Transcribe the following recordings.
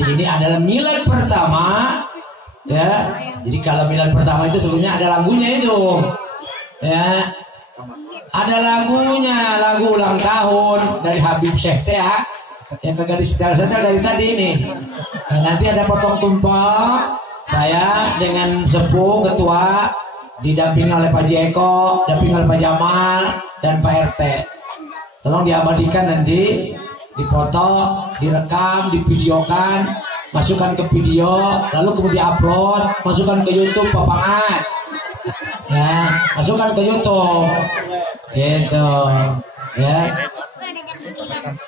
Ini adalah milad pertama, ya. Jadi kalau milad pertama itu sebetulnya ada lagunya itu, ya. Ada lagunya, lagu ulang tahun dari Habib Syekh teh ya. Yang kagak disetel dari tadi ini. Nah, nanti ada potong tumpeng. Saya dengan sepuh ketua didampingi oleh Pak Jeko, didampingi oleh Pak Jamal dan Pak RT. Tolong diabadikan nanti, dipoto, direkam, divideokan, masukkan ke video, lalu kemudian upload, masukkan ke YouTube Papangat. Ya, masukkan ke YouTube. Gitu. Ya.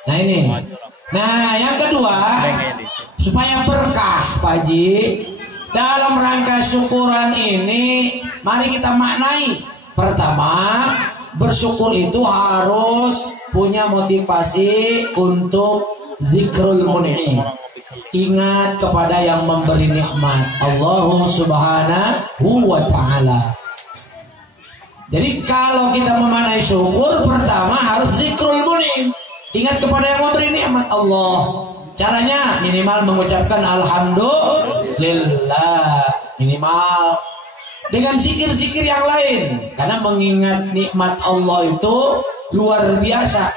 Nah ini. Nah, yang kedua, supaya berkah, Pak Haji, dalam rangka syukuran ini, mari kita maknai. Pertama, bersyukur itu harus punya motivasi untuk zikrul mun'im. Ingat kepada yang memberi nikmat, Allah Subhanahu wa ta'ala. Jadi kalau kita memaknai syukur, pertama harus zikrul mun'im. Ingat kepada yang memberi nikmat Allah. Caranya minimal mengucapkan alhamdulillah, minimal dengan zikir-zikir yang lain, karena mengingat nikmat Allah itu luar biasa.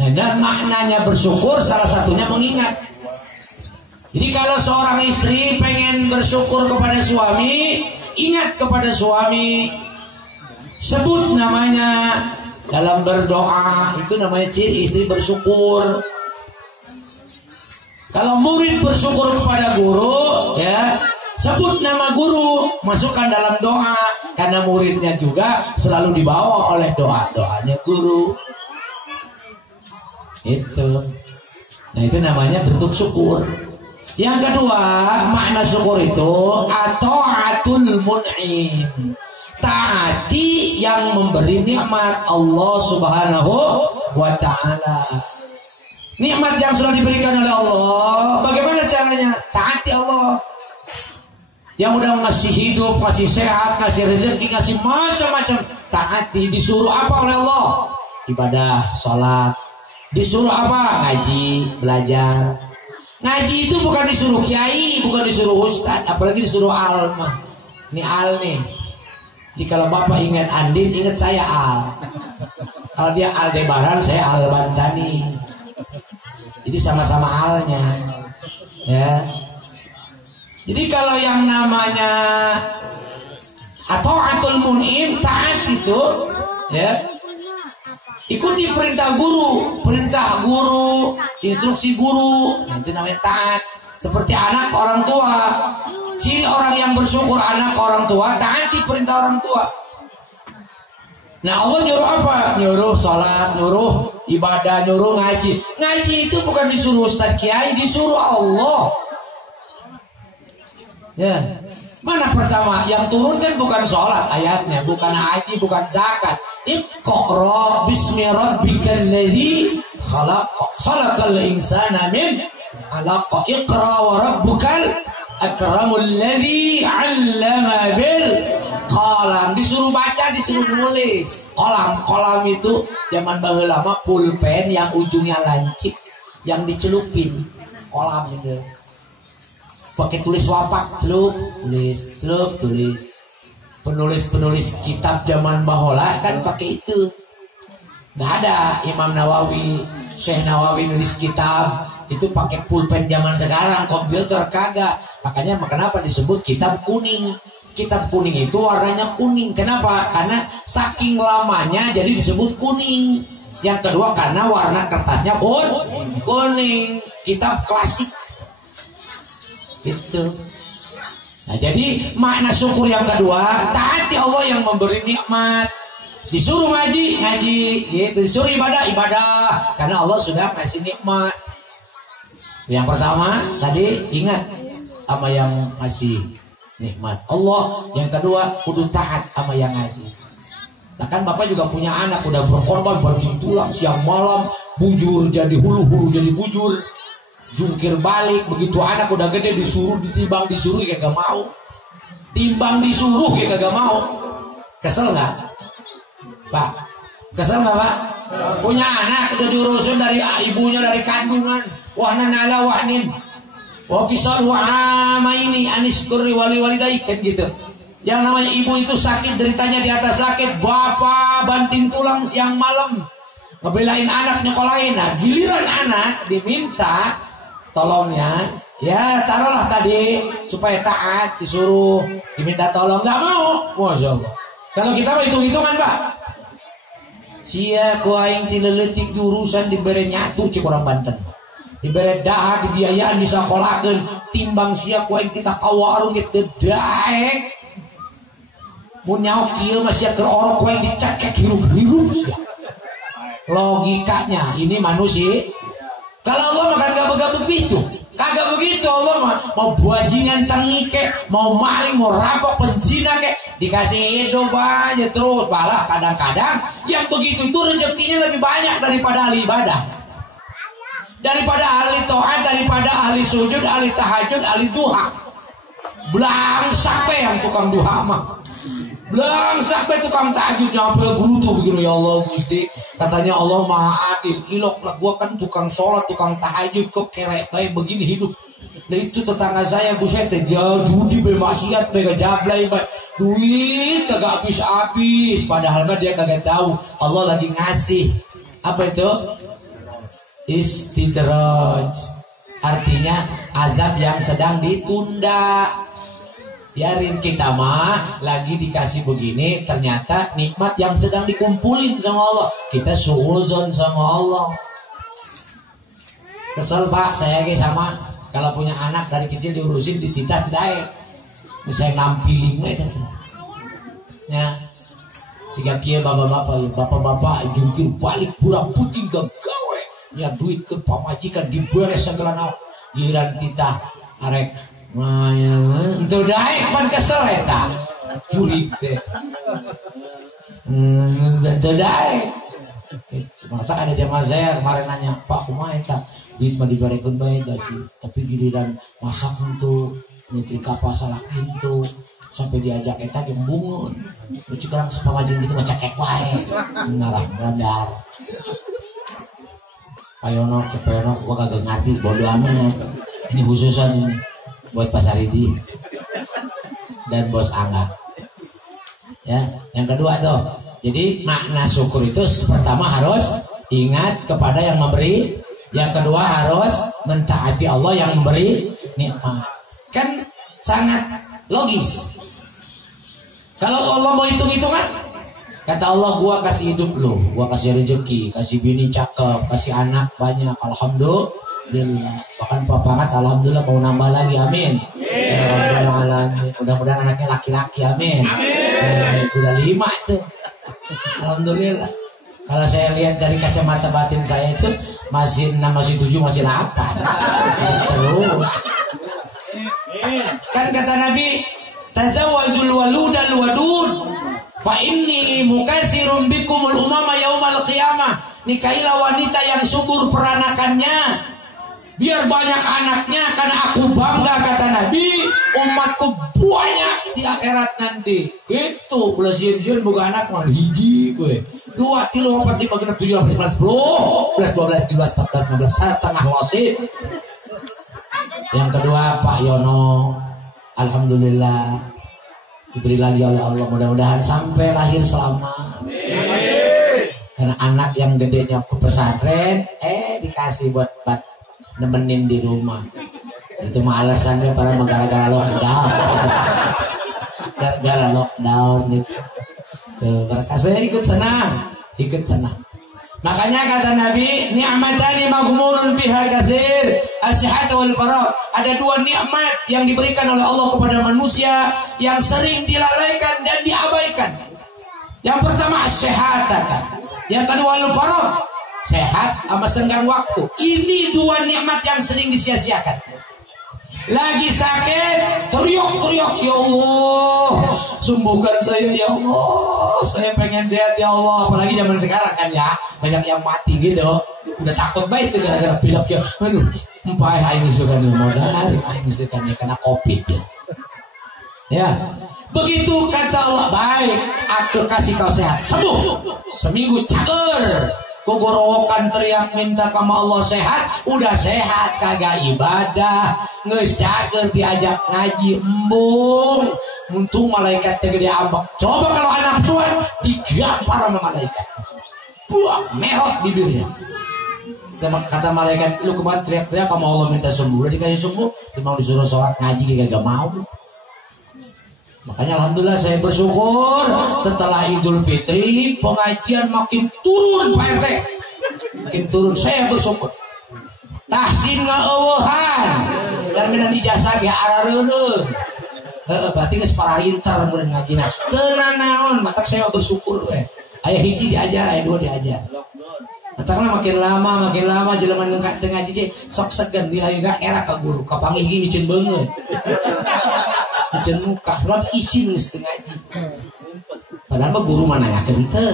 Nah, dan maknanya bersyukur salah satunya mengingat. Jadi kalau seorang istri pengen bersyukur kepada suami, ingat kepada suami, sebut namanya dalam berdoa, itu namanya ciri istri bersyukur. Kalau murid bersyukur kepada guru, ya, sebut nama guru, masukkan dalam doa, karena muridnya juga selalu dibawa oleh doa-doanya guru. Itu. Nah, itu namanya bentuk syukur. Yang kedua, makna syukur itu ata'atul mun'im. Taati yang memberi nikmat, Allah Subhanahu wa ta'ala. Nikmat yang sudah diberikan oleh Allah, bagaimana caranya? Taati Allah. Yang udah ngasih hidup, ngasih sehat, ngasih rezeki, ngasih macam-macam, taati. Disuruh apa oleh Allah? Ibadah, sholat. Disuruh apa? Ngaji, belajar. Ngaji itu bukan disuruh kiai, bukan disuruh ustad, apalagi disuruh alma. Ini al nih. Jadi kalau bapak ingat Andin, ingat saya Al. Kalau dia Aldebaran, saya Albantani. Jadi sama-sama alnya, ya. Jadi kalau yang namanya ata'atul mun'im, taat itu, ya, ikuti perintah guru, instruksi guru, nanti namanya taat. Seperti anak orang tua. Ciri orang yang bersyukur anak orang tua, taati perintah orang tua. Nah, Allah nyuruh apa? Nyuruh sholat, nyuruh ibadah, nyuruh ngaji. Ngaji itu bukan disuruh Ustaz Kiai, disuruh Allah. Ya. Mana pertama? Yang turun kan bukan sholat ayatnya, bukan haji, bukan zakat. Iqra bismi rabbikal ladzi khalaq, khalaqal insana min 'alaq. Iqra wa rabbukal akramul ladzi 'allama bil qalam. Disuruh baca, disuruh nulis. Kolam itu zaman baheula mah pulpen yang ujungnya lancip, yang dicelupin. Kolam itu. Pakai tulis wapak, celup, tulis. Penulis kitab zaman bahola kan pakai itu. Nggak ada Imam Nawawi, Syekh Nawawi nulis kitab itu pakai pulpen zaman sekarang, komputer kagak. Makanya kenapa disebut kitab kuning? Kitab kuning itu warnanya kuning. Kenapa? Karena saking lamanya jadi disebut kuning. Yang kedua karena warna kertasnya kuning. Kitab klasik. Itu. Nah, jadi makna syukur yang kedua, taati Allah yang memberi nikmat. Disuruh ngaji, gitu. Disuruh ibadah, karena Allah sudah kasih nikmat. Yang pertama tadi ingat sama yang ngasih nikmat Allah. Yang kedua kudu taat sama yang ngasih. Nah, kan Bapak juga punya anak, udah berkorban banting tulang siang malam, bujur jadi hulu jadi bujur. Jungkir balik, begitu anak udah gede disuruh ditimbang disuruh kayak gak mau. Timbang disuruh kayak gak mau. Kesel nggak, Pak? Kesel nggak, Pak? Punya anak udah diurusin dari ibunya, dari kandungan. wahnan ala wahnin wa fisaluhu amaini anishkuri wali-walidayk, kan gitu. Yang namanya ibu itu sakit, deritanya di atas sakit, bapak banting tulang siang malam ngebelain anak nyekolahin. Nah, giliran anak diminta tolongnya, ya taruhlah tadi supaya taat, disuruh diminta tolong, nggak mau. Masya Allah. Kalau kita mau hitung-hitungan, Pak, sia ku aing tileletik jurusan dibere nyatu cik orang Banten, dibere dahar dibiayaan disakolakeun, timbang sia ku aing kita kawarung gitu daek mun nyaok kieu mah sia keur orok ku aing dicekek hirup-hirup sia. Logikanya ini manusia. Kalau Allah makan gak begitu, kagak begitu. Allah mah mau buajingan tangi kek, mau maling, mau rampok, penjina kek, dikasih hidup aja terus. Malah kadang-kadang yang begitu itu rezekinya lebih banyak daripada ahli ibadah, daripada ahli taat, daripada ahli sujud, ahli tahajud, ahli duha. Belangsak be yang tukang duha mah, belangsak be tukang tahajud sampai gerutu begini. Ya Allah Gusti, katanya Allah Maha Adil, ilok lah gua kan tukang sholat, tukang tahajud, kok kerek baik begini hidup. Nah itu tetangga saya buset jauh judi be maksiat be gajablay be duit kagak habis-habis, padahal mah dia kagak tahu Allah lagi ngasih apa itu istidraj, artinya azab yang sedang ditunda. Biarin kita mah lagi dikasih begini, ternyata nikmat yang sedang dikumpulin sama Allah, kita suuzon sama Allah. Kesel Pak, saya sama kalau punya anak dari kecil diurusin dititah tidak, misalnya nampilin ya jika kia bapak-bapak jungkir balik pura putih gawe ya duit ke pamajikan diberes segala naon, giran titah arek itu daek pan kesel eta jurik teh itu daek. Maka ada jamaah saya kemarin nanya, Pak kumaha eta duit mah dibarekeun bae gaji, tapi giliran masak untuk nyetrika salah pintu sampai diajak eta gembungun lucu kan sepamajeng gitu mah cekek wae ngarah bandar. Ayono cepeno gua kagak ngerti bodo amat. Ini khususan ini buat Pak Saridi dan Bos Angga. Ya, yang kedua tuh. Jadi makna syukur itu pertama harus ingat kepada yang memberi, yang kedua harus mentaati Allah yang memberi nikmat. Kan sangat logis. Kalau Allah mau hitung-hitungan, kata Allah, gua kasih hidup lu, gua kasih rezeki, kasih bini cakep, kasih anak banyak, alhamdulillah. Bahkan papangat alhamdulillah mau nambah lagi, amin. Mudah-mudahan anaknya laki-laki, amin. Udah 5 tuh, alhamdulillah. Kalau saya lihat dari kacamata batin saya itu masih 6, masih 7, masih 8. Terus kan kata Nabi, tazawwajul waludal wadud fa inni mukatsirun bikumul umama yaumal qiyamah. Nikahilah wanita yang subur peranakannya, biar banyak anaknya, karena aku bangga kata Nabi umatku banyak di akhirat nanti. Gitu belas yen boga anak mah hiji gue 2 3 4 5 6 7 8 9 10 11 12 13 14 15 setengah losit. Yang kedua Pak Yono, alhamdulillah diberi lagi oleh Allah, mudah-mudahan sampai lahir selamat. Karena anak yang gedenya ke pesantren dikasih buat nemenin di rumah. Itu mah alasannya para gara-gara lockdown. Gara-gara lockdown gitu. Mereka saya ikut senang. Makanya kata Nabi, ni'matani maghmurun fiha katsir, as-sihat wal faragh. Ada 2 nikmat yang diberikan oleh Allah kepada manusia yang sering dilalaikan dan diabaikan. Yang pertama as-sihat, yang kedua al-faragh, sehat sama senggang waktu. Ini 2 nikmat yang sering disia-siakan. Lagi sakit, teriak, ya Allah, sembuhkan saya ya Allah, saya pengen sehat ya Allah. Apalagi zaman sekarang kan ya, banyak yang mati gitu, udah takut baik itu gara-gara pilek ya. Aduh, empai ini suka modal, ini suka karena COVID ya. Begitu kata Allah, baik, aku kasih kau sehat, sembuh, seminggu cager. Kogorowokan teriak minta kama Allah sehat, udah sehat kagak ibadah, geus cager diajak ngaji embung, muntung malaikat teh gede ambek. Coba kalau anak suan digampar sama malaikat, buang mehot bibirnya. Kata malaikat, lu kemarin teriak-teriak kama Allah minta sembuh, udah dikasih sembuh, cuma disuruh sholat ngaji kagak mau. Makanya alhamdulillah saya bersyukur setelah Idul Fitri pengajian makin turun Pak RT, makin turun, saya bersyukur. Tahsin ngeueuhan cerminan ijazah ge arareuneuh. Berarti geus pararinter mun ngajina. Teu naon, maka saya bersyukur we. Aya hiji diajar, aya dua diajar. Karena makin lama jelema nu ngaji ge sok segan dilaga era ka guru, kapanggih gini cen beungeut. Cen muka, rod isin geus teu ngaji. Padahal mah guru mah nanyakeun teu,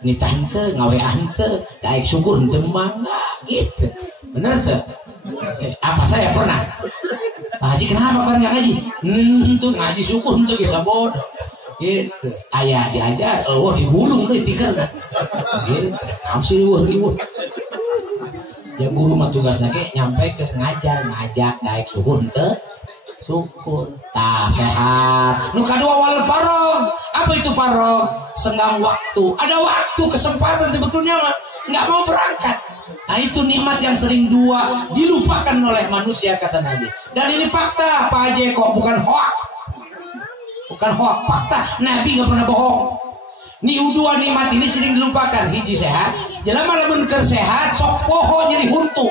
nitah teu, ngawean teu, daek syukur teu mangga gitu. Bener teu? Apa saya pernah? Pak Haji kenapa pernah ngaji? Itu ngaji syukur teu ge sabodo. Gitu. Ayah diajar, wah dibulung deh tikar. Gitu. Amsi riweuh. Ya guru mah tugasna ge nyampe ke ngajar, ngajak daek syukur teu? Syukur. Tah sehat. Nu kadua wal farog. Apa itu farog? Senggang waktu. Ada waktu, kesempatan sebetulnya mah enggak mau berangkat. Nah itu nikmat yang sering dilupakan oleh manusia kata Nabi. Dan ini fakta Pak Haji kok bukan hoak. Bukan hoak, fakta. Nabi nggak pernah bohong. Ni dua nikmat ini sering dilupakan. Hiji sehat, jelema lamun keur sehat sok poho jadi huntu.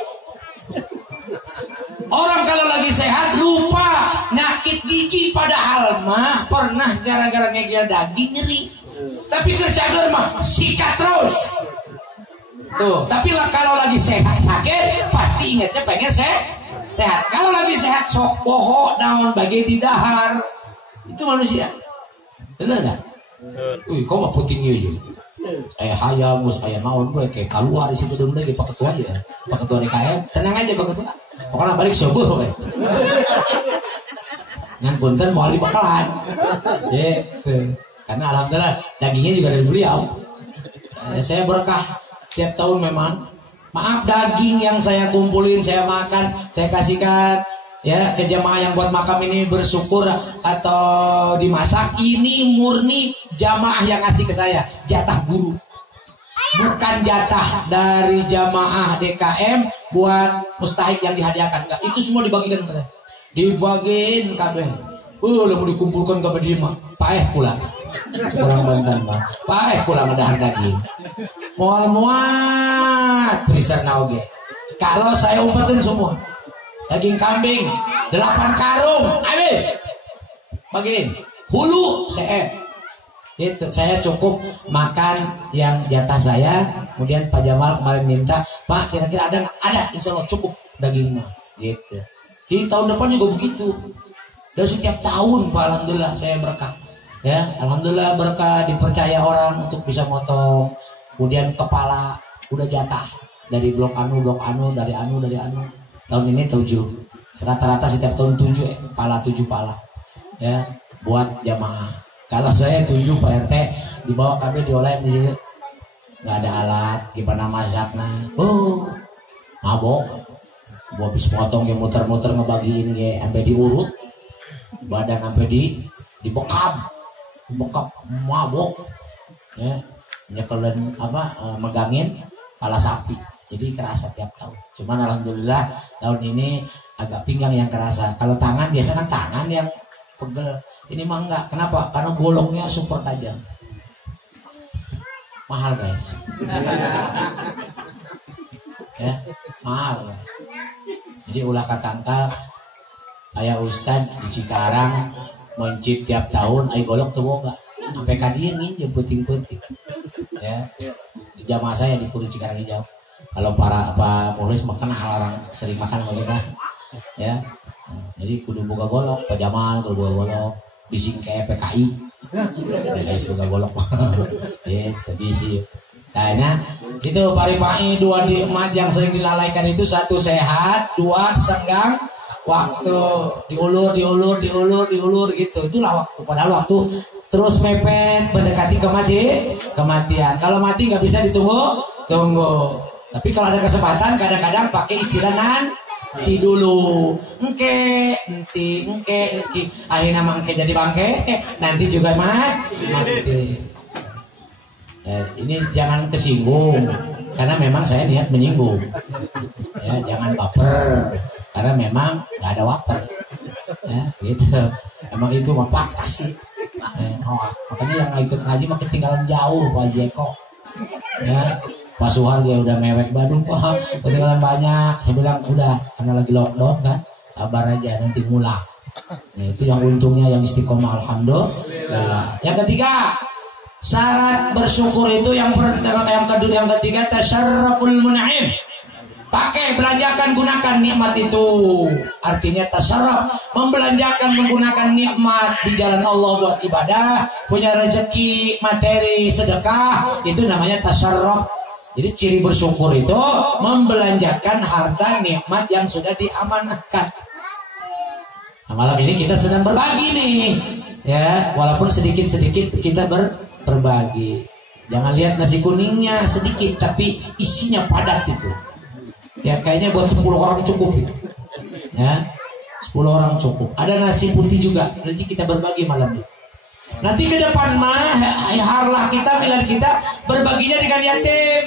Orang kalau lagi sehat lupa nyakit gigi, padahal mah pernah gara-gara ngegel daging nyeri. Tapi kerja mah sikat terus. Tuh, tapi lah kalau lagi sehat sakit pasti ingatnya pengen sehat. Kalau lagi sehat sok poho naon bagi di dahar. Itu manusia. Bener enggak? Wih, kok mah puting ieu. Hayam mus aya naon gue kayak keluar di situ deung deui Pak Ketua ya. Pak Ketua DKM, tenang aja Pak Ketua. Pokoknya balik subuh we. Ngan punten moal dibakalan. Gitu. Karena alhamdulillah dagingnya juga dari beliau. Saya berkah tiap tahun memang. Maaf daging yang saya kumpulin, saya makan, saya kasihkan ya ke jamaah yang buat makam ini bersyukur atau dimasak, ini murni jamaah yang ngasih ke saya, jatah guru, bukan jatah dari jamaah DKM buat mustahik yang dihadiahkan, enggak, itu semua dibagikan ke saya, dibagiin kabeh. Mau dikumpulkan ke Bedima paeh pula kurang bantan bang, paeh pula ngedahar daging muat perisan nauge. Kalau saya umpetin semua daging kambing 8 karung habis bagiin hulu itu saya cukup makan yang jatah saya. Kemudian Pak Jamal kemarin minta, Pak kira-kira ada insya Allah cukup dagingnya gitu. Di tahun depan juga begitu. Dan setiap tahun Pak alhamdulillah saya berkah ya, alhamdulillah berkah dipercaya orang untuk bisa motong. Kemudian kepala udah jatah dari blok anu dari anu. Tahun ini 7, rata-rata setiap tahun 7 pala ya buat jamaah. Kalau saya 7 Pak RT dibawa kami diolah di sini, nggak ada alat, gimana masaknya? Mabok, habis potong ya muter-muter ngebagiin ya, sampai diurut, badan sampai dibekap mabok, ya nyekelin megangin pala sapi. Jadi kerasa tiap tahun. Cuman alhamdulillah tahun ini agak pinggang yang kerasa. Kalau tangan biasa kan tangan yang pegel. Ini mah enggak. Kenapa? Karena golongnya super tajam. Mahal guys. Ya, mahal. Jadi ulah katangkal aya ustad di Cikarang moncik tiap tahun ayo golok tuh boga. Sampai kadieu nih puting-puting. Ya. Di jamaah saya di Puri Cikarang Hijau. Kalau para polis makan orang sering makan mereka ya, jadi kudu boga golok, Pak Jamal kudu boga golok, bising kayak PKI, guys boga golok, ya bisi. Kayaknya itu pari-pari 2 nikmat yang sering dilalaikan itu, 1 sehat, 2 senggang waktu, diulur gitu, itulah waktu. Padahal waktu terus mepet mendekati kematian. Kalau mati nggak bisa ditunggu. Tunggu. Tapi kalau ada kesempatan kadang-kadang pakai istilah nanti dulu. Engke. Akhirnya mangke jadi bangke. Nanti juga mati. Ini jangan kesinggung. Karena memang saya niat menyinggung. Ya, jangan baper. Karena memang nggak ada waper. Ya, gitu. Emang itu mah fakta sih. Makanya yang ikut ngaji mah ketinggalan jauh Pak Jeko. Ya, Pak Suhar dia udah mewek Bandung Pak, ketinggalan banyak. Saya bilang udah, karena lagi lockdown kan, sabar aja nanti ngulang. Nah, itu yang untungnya yang istiqomah alhamdulillah. Yang ketiga, syarat bersyukur itu yang ketiga tasyarruful mun'im. Pakai, belanjakan, gunakan nikmat itu. Artinya tasyarruf, membelanjakan, menggunakan nikmat di jalan Allah buat ibadah, punya rezeki, materi, sedekah, itu namanya tasyarruf. Jadi ciri bersyukur itu membelanjakan harta nikmat yang sudah diamanahkan. Nah, malam ini kita sedang berbagi nih, ya, walaupun sedikit-sedikit kita berbagi. Jangan lihat nasi kuningnya sedikit, tapi isinya padat itu. Ya kayaknya buat 10 orang cukup gitu. Ya, 10 orang cukup. Ada nasi putih juga. Nanti kita berbagi malam ini. Nanti ke depan mah harlah kita, milad kita berbaginya dengan yatim.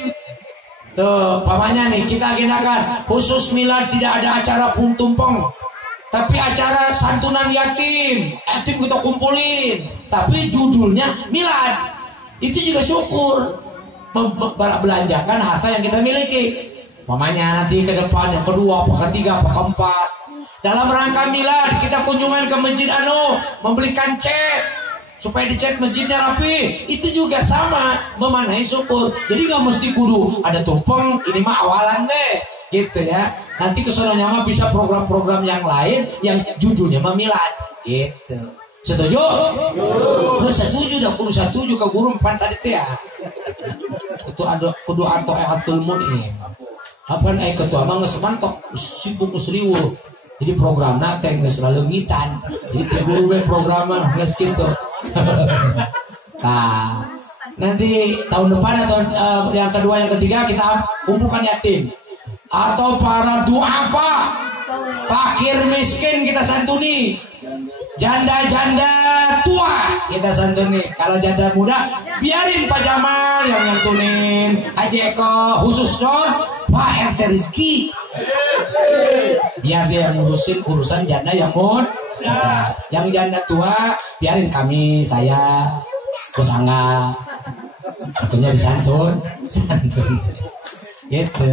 Tuh, pamannya nih kita agendakan khusus milad tidak ada acara tumpeng, tapi acara santunan yatim. Yatim kita kumpulin, tapi judulnya milad. Itu juga syukur. Belanjakan harta yang kita miliki. Mamanya nanti ke depan yang kedua, apa ketiga, apa keempat. Dalam rangka milad kita kunjungan ke masjid membelikan cat supaya dicat masjidnya rapi. Itu juga sama memanai syukur. Jadi nggak mesti kudu ada tumpeng. Ini mah awalan deh, gitu ya. Nanti kesononya mah bisa program-program yang lain yang judulnya mah milad, gitu. Setuju? Setuju dah, setuju ke guru 4 tadi teh ya. Itu ada kudu atau atul munim. Apa ketua mah geus mantok sibuk geus riweuh. Jadi programna teh geus selalu ngitan. Jadi ke guru we programna geus kitu. Nah, nanti tahun depan atau yang kedua yang ketiga kita kumpulkan yatim atau para duafa, fakir miskin kita santuni. Janda-janda tua kita santuni. Kalau janda muda biarin Pak Jamal yang nyantunin. Haji Eko khusus dong Pak RT Rizki. Biar dia yang ngurusin urusan janda yang muda. Yang janda tua biarin kami, saya, Bos Angga. Akhirnya disantun. Gitu.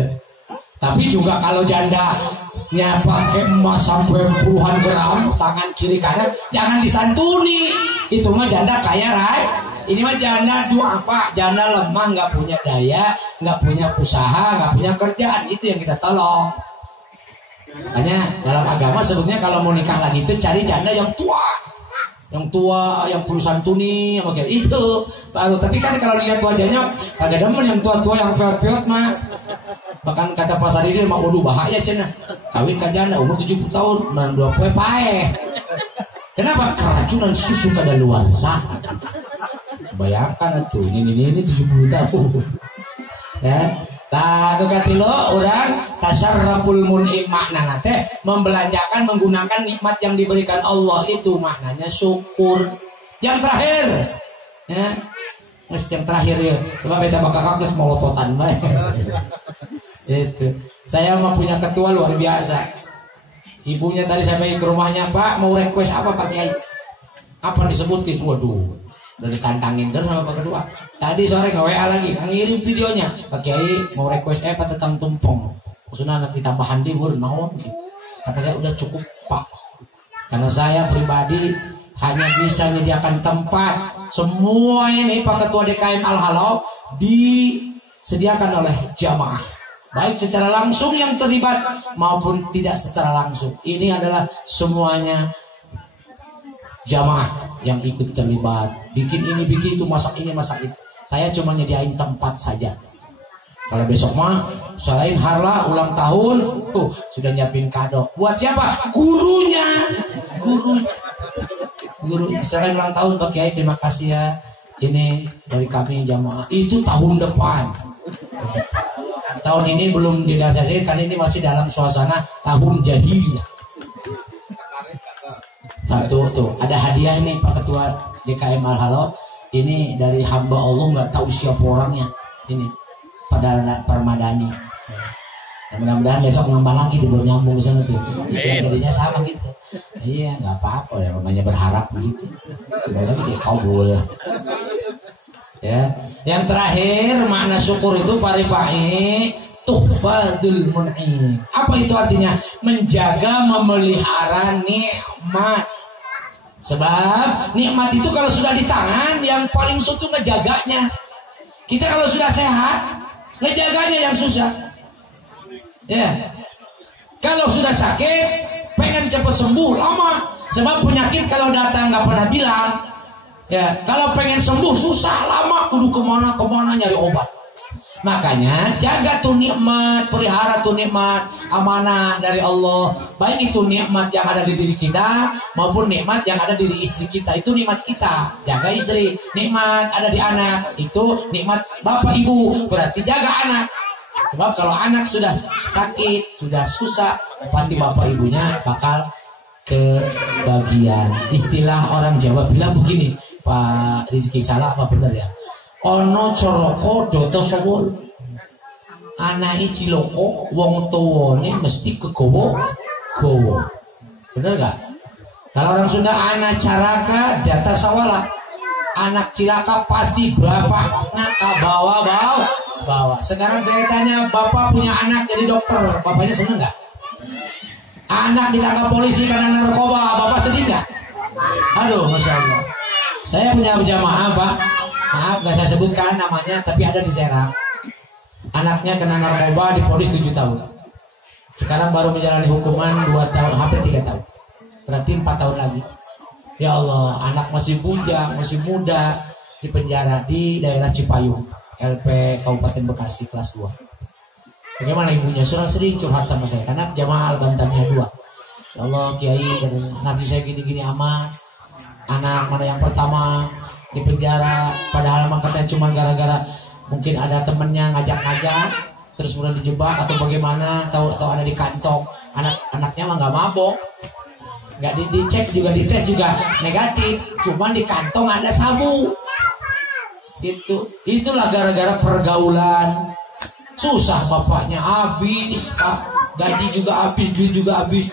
Tapi juga kalau jandanya pakai emas sampai puluhan gram, tangan kiri kanan, jangan disantuni. Itu mah janda kaya, Rai. Ini mah janda duafa, janda lemah, nggak punya daya, nggak punya usaha, nggak punya kerjaan. Itu yang kita tolong. Makanya dalam agama sebetulnya kalau mau nikah lagi itu cari janda yang tua. Yang tua, yang perlu santuni, yang kayak itu baru. Tapi kan kalau lihat wajahnya kagak demen yang tua-tua, yang peot-peot mah. Bahkan kata Pak Sadidi mah waduh bahaya cenah. Kawin ka janda umur 70 tahun, nan 2 poe pae. Kenapa? Keracunan susu kadaluarsa. Bayangkan atuh, ini 70 tahun. Ya. Tah dekati lo orang tasyarraful mun'im maknana teh membelanjakan menggunakan nikmat yang diberikan Allah itu maknanya syukur. Yang terakhir ya, yang terakhir ya, sebab beta bakal geus molototan bae. Itu. Saya mah punya ketua luar biasa. Ibunya tadi saya pergi ke rumahnya, Pak, mau request apa Pak Kiai? Apa disebutin? Waduh. Udah ditantangin terus sama Pak Ketua. Tadi sore nge-WA lagi, ngirim videonya. Pak Kiai mau request apa tentang tumpeng. Khususnya anak ditambahan dimur, naon gitu. Kata saya udah cukup Pak. Karena saya pribadi hanya bisa menyediakan tempat. Semua ini Pak Ketua DKM Al-Halau disediakan oleh jamaah. Baik secara langsung yang terlibat maupun tidak secara langsung. Ini adalah semuanya jamaah yang ikut terlibat, bikin ini, bikin itu, masak ini, masak itu. Saya cuma nyediain tempat saja. Kalau besok mah selain harla ulang tahun, sudah nyiapin kado. Buat siapa? Gurunya. Guru. Selain ulang tahun Pak Kiai, terima kasih ya. Ini dari kami jamaah. Itu tahun depan. tahun ini belum didasari karena ini masih dalam suasana tahun jahiliyah. Satu tuh ada hadiah nih Pak Ketua DKM Al-Halo. Ini dari hamba Allah, nggak tahu siapa orangnya. Ini pada Permadani. Ya, mudah-mudahan besok nambah lagi di belum nyambung ke sana tuh. Jadinya sama gitu. Iya, nggak apa-apa ya, namanya berharap begitu. Sebenarnya kayak kabul. Ya, yang terakhir makna syukur itu parifai tuhfadul mun'im. Apa itu artinya? Menjaga, memelihara nikmat. Sebab nikmat itu kalau sudah di tangan, yang paling suatu ngejaganya. Kita kalau sudah sehat, ngejaganya yang susah. Ya, kalau sudah sakit, pengen cepat sembuh lama. Sebab penyakit kalau datang nggak pernah bilang. Ya, kalau pengen sembuh susah lama, kudu kemana nyari obat. Makanya jaga tuh nikmat, pelihara tuh nikmat, amanah dari Allah. Baik itu nikmat yang ada di diri kita maupun nikmat yang ada di diri istri kita. Itu nikmat kita. Jaga istri. Nikmat ada di anak. Itu nikmat bapak ibu. Berarti jaga anak. Sebab kalau anak sudah sakit, sudah susah, pasti bapak ibunya bakal kebagian. Istilah orang Jawa bilang begini, Pak Rizky, salah apa benar ya? Ono coroko doto sowol, anake ciloko wong tuwane mesti kegowo gowo. Bener gak? Kalau orang Sunda anak caraka data sawala, anak cilaka pasti bapak naka bawa. Sekarang saya tanya, bapak punya anak jadi dokter, bapaknya seneng gak? Anak ditangkap polisi karena narkoba, bapak sedih gak? Aduh, masya Allah. Saya punya jamaah Pak. Maaf gak saya sebutkan namanya, tapi ada di Serang. Anaknya kena narkoba, diponis 7 tahun. Sekarang baru menjalani hukuman 2 tahun, hampir 3 tahun. Berarti 4 tahun lagi. Ya Allah, anak masih bujang, masih muda, di penjara di daerah Cipayung, LP Kabupaten Bekasi kelas 2. Bagaimana ibunya? Sering curhat sama saya, karena jamaah Al-Bantaniyah 2. Ya Allah, Kiai, Nabi saya gini-gini amat. Anak mana yang pertama di penjara, padahal mah katanya cuma gara-gara mungkin ada temennya ngajak-ngajak terus kemudian dijebak atau bagaimana, tahu ada di kantong. Anaknya mah nggak mabok, nggak dicek juga, dites juga negatif, cuma di kantong ada sabu. Itulah gara-gara pergaulan. Susah bapaknya, habis Pak, gaji juga habis, duit juga habis.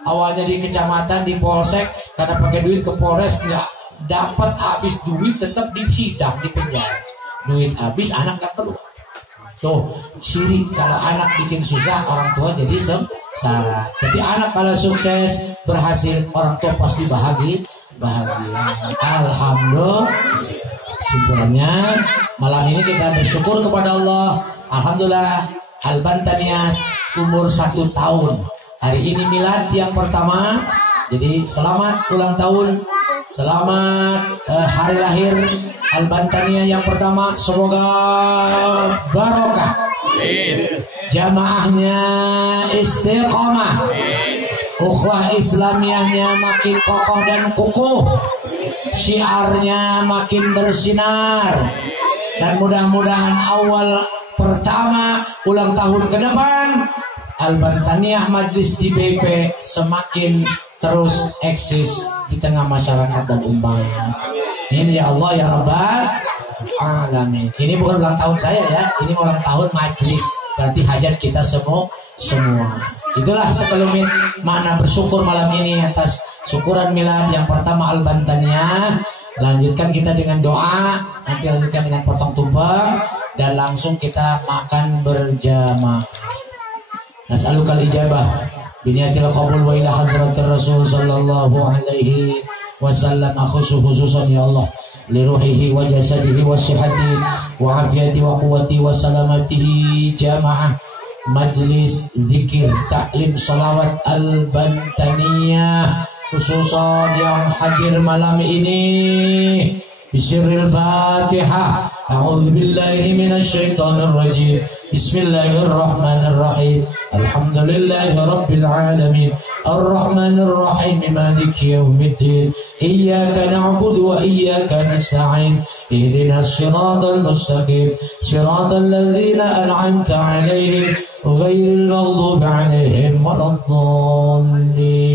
Awalnya di kecamatan, di polsek, karena pakai duit ke Polres nggak dapat, habis duit tetap di sidang, di penjara. Duit habis, anak nggak keluar. Tuh ciri kalau anak bikin susah, orang tua jadi sengsara. Jadi anak kalau sukses berhasil, orang tua pasti bahagia. Alhamdulillah. Kesimpulannya malam ini kita bersyukur kepada Allah. Alhamdulillah, Al-Bantaniyah umur 1 tahun. Hari ini milad yang pertama. Jadi selamat ulang tahun, selamat hari lahir Al-Bantaniyah yang pertama. Semoga barokah, jamaahnya istiqomah, ukhuwah Islamiyahnya makin kokoh dan kukuh, syiarnya makin bersinar, dan mudah-mudahan awal pertama ulang tahun ke depan Al-Bantaniyah Majlis di BP semakin terus eksis di tengah masyarakat dan umat. Ini ya Allah ya Rabbal Alamin. Ini bukan ulang tahun saya ya, ini ulang tahun majlis. Berarti hajat kita semua. Itulah sekelumit makna bersyukur malam ini atas syukuran milad yang pertama Al-Bantaniyah. Lanjutkan kita dengan doa, nanti lanjutkan dengan potong tumpeng, dan langsung kita makan berjamaah. Nas'alukal ijabah biniyatil qabul wa ila hadratir Rasul sallallahu alaihi wasallam, khususan ya Allah li ruhihi wa jasadihi wa sihhatihi wa afiyati wa quwwati wa salamatihi jamaah majlis zikir taklim salawat Al-Bantaniyah, khususan yang hadir malam ini. Bismillahil Fatihah. A'udzu billahi minasy syaithanir rajim. Bismillahirrahmanirrahim. Alhamdulillahi rabbil alamin. Arrahmanir rahim. Maliki yaumiddin. Iyyaka na'budu wa iyyaka nasta'in. اهدنا الصراط المستقيم صراط الذين أنعمت عليهم غير المغضوب عليهم ولا الضالين